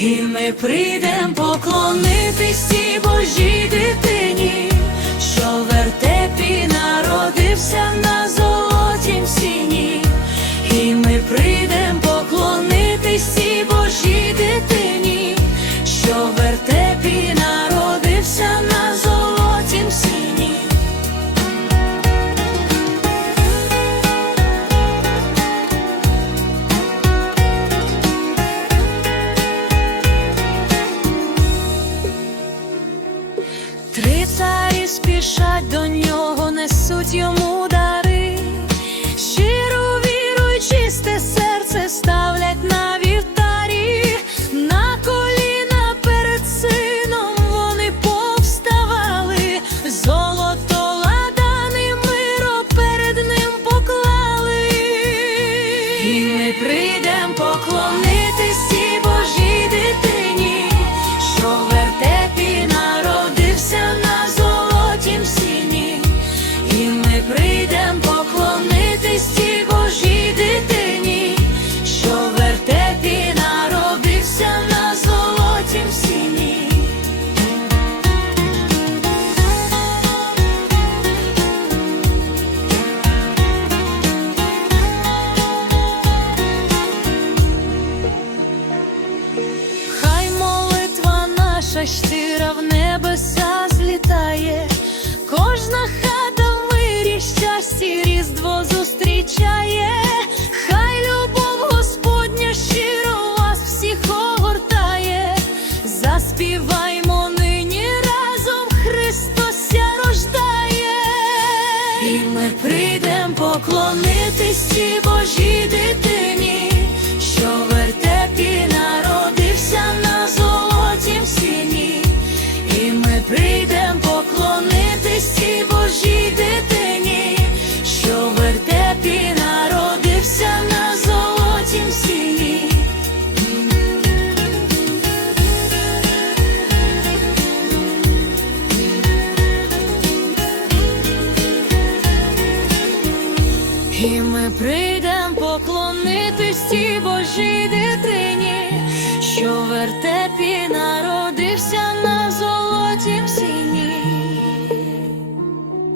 і ми прийдем поклонитись цій божій дитині. прийде. Щира в небеса злітає, кожна хата в мирі щасті різдво зустрічає, хай любов Господня щиро вас всіх огортає, заспіваймо нині разом Христося рождає, і ми прийдемо поклонитись цій Божій дитині. І ми прийдем поклонитись цій божій дитині, що верте.